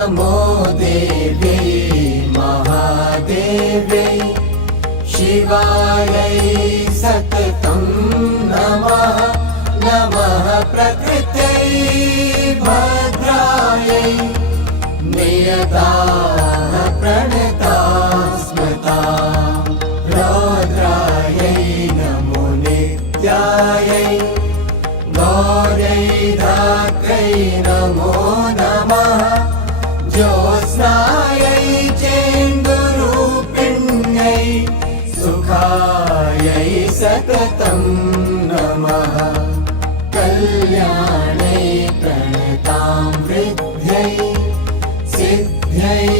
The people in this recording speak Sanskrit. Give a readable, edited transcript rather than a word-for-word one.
नमो देव्यै महादेव्यै शिवायै सततं नमः। नमः प्रकृत्यै भद्रायै नियताः प्रणताः स्मृता। रौद्रायै नमो नित्यायै गौर्यै धात्र्यै नमो नमः। ज्योत्स्नायै चेन्दुरूपिण्यै सुखायै सततं नमः। कल्याणै प्रणतां वृद्ध्यै सिद्ध्यै